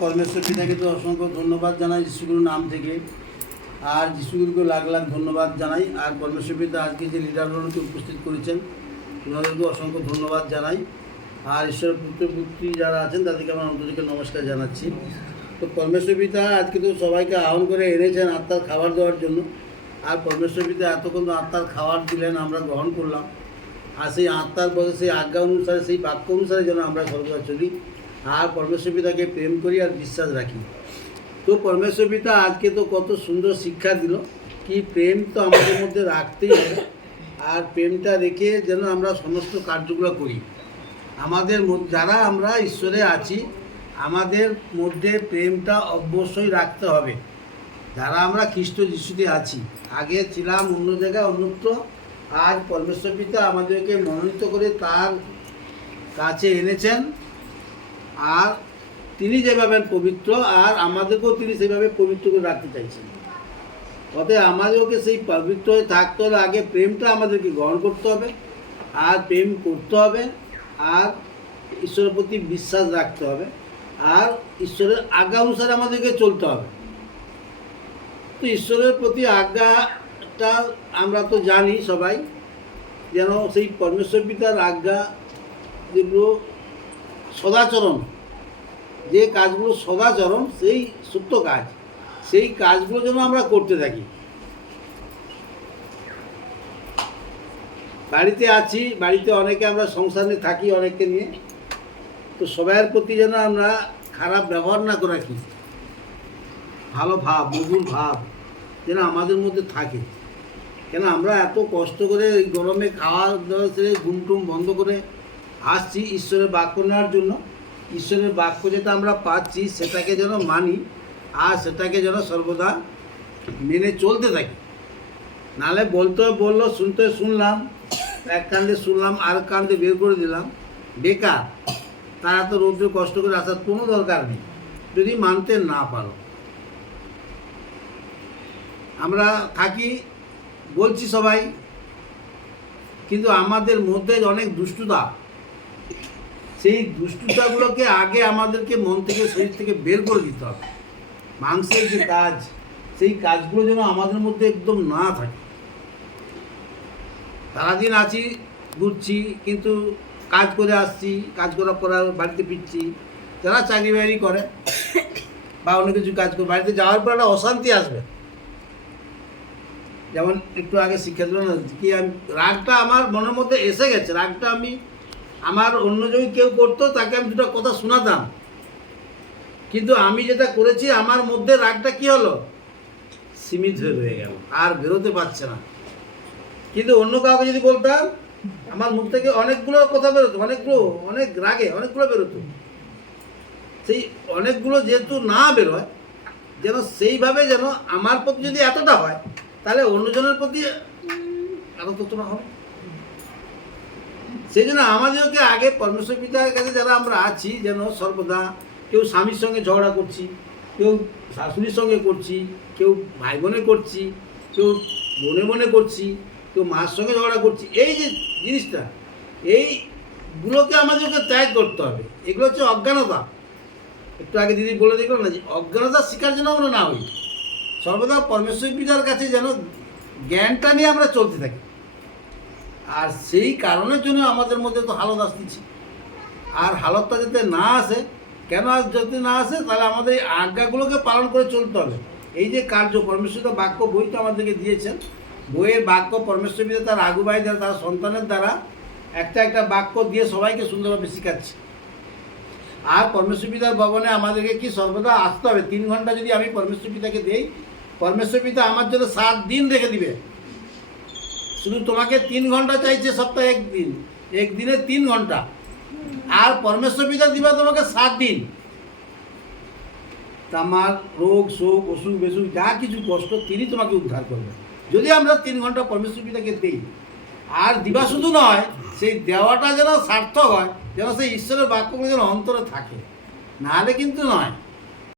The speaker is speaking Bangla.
পরমেশ্বর পিতাকে তো অসংখ্য ধন্যবাদ জানাই যিশুগুরুর নাম থেকে, আর যিশুগুরুকে লাখ লাখ ধন্যবাদ জানাই। আর পরমেশ্বর পিতা আজকে যে লিডারগুলোকে উপস্থিত করেছেন ওনাদেরকে অসংখ্য ধন্যবাদ জানাই। আর ঈশ্বরের পুত্রপুত্রী যারা আছেন তাদেরকে আমার অন্তরিকে নমস্কার জানাচ্ছি। তো পরমেশ্বর পিতা আজকে তো সবাইকে আহ্বান করে এনেছেন আত্মার খাবার দেওয়ার জন্য। আর পরমেশ্বর পিতা এতক্ষণ আত্মার খাবার দিলেন, আমরা গ্রহণ করলাম। আর সেই আত্মার বলে সেই আজ্ঞা অনুসারে, সেই বাক্য অনুসারে যেন আমরা সর্বদা চলি আর পরমেশ্বর পিতাকে প্রেম করি আর বিশ্বাস রাখি। তো পরমেশ্বর পিতা আজকে তো কত সুন্দর শিক্ষা দিল কি প্রেম তো আমাদের মধ্যে রাখতেই হবে। আর প্রেমটা রেখে যেন আমরা সমস্ত কার্যগুলো করি। আমাদের যারা আমরা ঈশ্বরে আছি আমাদের মধ্যে প্রেমটা অবশ্যই রাখতে হবে। যারা আমরা খ্রিস্ট যিশুতে আছি, আগে ছিলাম অন্য জায়গায় অন্যত্র, আজ পরমেশ্বর পিতা আমাদেরকে মনোনীত করে তার কাছে এনেছেন। আর তিনি যেভাবে পবিত্র, আর আমাদেরকেও তিনি সেভাবে পবিত্র করে রাখতে চাইছেন। অতএব আমাদেরকে সেই পবিত্র হয়ে থাকতে হলে আগে প্রেমটা আমাদেরকে গ্রহণ করতে হবে, আর প্রেম করতে হবে, আর ঈশ্বরের প্রতি বিশ্বাস রাখতে হবে, আর ঈশ্বরের আজ্ঞা অনুসারে আমাদেরকে চলতে হবে। তো ঈশ্বরের প্রতি আজ্ঞাটা আমরা তো জানি সবাই, যেন সেই পরমেশ্বর পিতার আজ্ঞা যেগুলো সদাচরণ, যে কাজগুলো সদাচরণ সেই সত্য কাজ, সেই কাজগুলো যেন আমরা করতে থাকি। বাড়িতে আছি, বাড়িতে অনেকে আমরা সংসার নিয়ে থাকি অনেককে নিয়ে, তো সবাইয়ের প্রতি যেন আমরা খারাপ ব্যবহার না করে রাখি। ভালো ভাব, মধুর ভাব যেন আমাদের মধ্যে থাকে। কেন আমরা এত কষ্ট করে এই গরমে খাওয়া দাওয়া সেরে ঘুম টুম বন্ধ করে আসছি ঈশ্বরের বাক্য নেওয়ার জন্য। ঈশ্বরের বাক্য যেটা আমরা পাচ্ছি সেটাকে যেন মানি, আর সেটাকে যেন সর্বদা মেনে চলতে থাকি। নাহলে বলতে বললো, শুনতে শুনলাম, এক কান্দে শুনলাম আর কান্দে বের করে দিলাম, বেকার। তারা তো রৌদ্রে কষ্ট করে আসার কোনো দরকার নেই যদি মানতে না পারো। আমরা থাকি বলছি সবাই, কিন্তু আমাদের মধ্যে অনেক দুষ্টুতা, সেই দুষ্টুতাগুলোকে আগে আমাদেরকে মন থেকে, শরীর থেকে বের করে দিতে হবে। মাংসের যে কাজ, সেই কাজগুলো যেন আমাদের মধ্যে একদম না থাকে। সারাদিন আছি, ঘুরছি, কিন্তু কাজ করে আসছি, কাজ করার পর বাড়িতে ফিরছি। যারা চাকরি বাকরি করে বা অন্য কিছু কাজ করে বাড়িতে যাওয়ার পর একটা অশান্তি আসবে। যেমন একটু আগে শিক্ষা দিল না কি, আমি রাগটা আমার মনের মধ্যে এসে গেছে, রাগটা আমি আমার অন্য যদি কেউ করতো তাকে আমি দুটো কথা শোনাতাম, কিন্তু আমি যেটা করেছি আমার মধ্যে রাগটা কি হলো, সীমিত হয়ে রয়ে গেল, আর বেরোতে পারছে না। কিন্তু অন্য কাউকে যদি বলতাম আমার মুখ থেকে অনেকগুলো কথা বেরোতো, অনেক রাগে অনেকগুলো বেরোতো। সেই অনেকগুলো যেহেতু না বেরোয়, যেন সেইভাবে যেন আমার প্রতি যদি এতটা হয় তাহলে অন্যজনের প্রতি আরো ততটা হবে। সেই জন্য আমাদেরকে আগে পরমেশ্বর পিতার কাছে যারা আমরা আছি যেন সর্বদা, কেউ স্বামীর সঙ্গে ঝগড়া করছি, কেউ শাশুড়ির সঙ্গে করছি, কেউ ভাই বোনে করছি, কেউ বোনে বোনে করছি, কেউ মার সঙ্গে ঝগড়া করছি। এই যে জিনিসটা, এইগুলোকে আমাদেরকে ত্যাগ করতে হবে। এগুলো হচ্ছে অজ্ঞানতা। একটু আগে দিদি বলে দেখলো না যে অজ্ঞানতার শিকার যেন আমরা না হই। সর্বদা পরমেশ্বর পিতার কাছে যেন জ্ঞানটা নিয়ে আমরা চলতে থাকি। আর সেই কারণের জন্য আমাদের মধ্যে তো হালত আসতেছি। আর হালতটা যাতে না আসে, কেন যদি না আসে, তাহলে আমাদের এই আজ্ঞাগুলোকে পালন করে চলতে হবে। এই যে কার্য পরমেশ্বর বাক্য বই তো আমাদেরকে দিয়েছেন, বইয়ের বাক্য পরমেশ্বর পিতা তার আগুবাই দ্বারা, তার সন্তানের দ্বারা একটা একটা বাক্য দিয়ে সবাইকে সুন্দরভাবে শেখাচ্ছে। আর পরমেশ্বর পিতার ভবনে আমাদেরকে কি সর্বদা আসতে হবে। 3 ঘন্টা যদি আমি পরমেশ্বর পিতাকে দেই, পরমেশ্বর পিতা আমার জন্য 7 দিন রেখে দিবে। শুধু তোমাকে 3 ঘন্টা চাইছে সপ্তাহে একদিনে 3 ঘন্টা, আর পরমেশ্বর পিতা দিবা তোমাকে 7 দিন। আমার রোগ শোক অসুখ বেসুখ যা কিছু কষ্ট তিনি তোমাকে উদ্ধার করবেন যদি আমরা 3 ঘন্টা পরমেশ্বর পিতাকে দিই। আর দিবা শুধু নয়, সেই দেওয়াটা যেন সার্থক হয়, যেন সেই ঈশ্বরের বাক্যগুলো যেন অন্তরে থাকে, নাহলে কিন্তু নয়।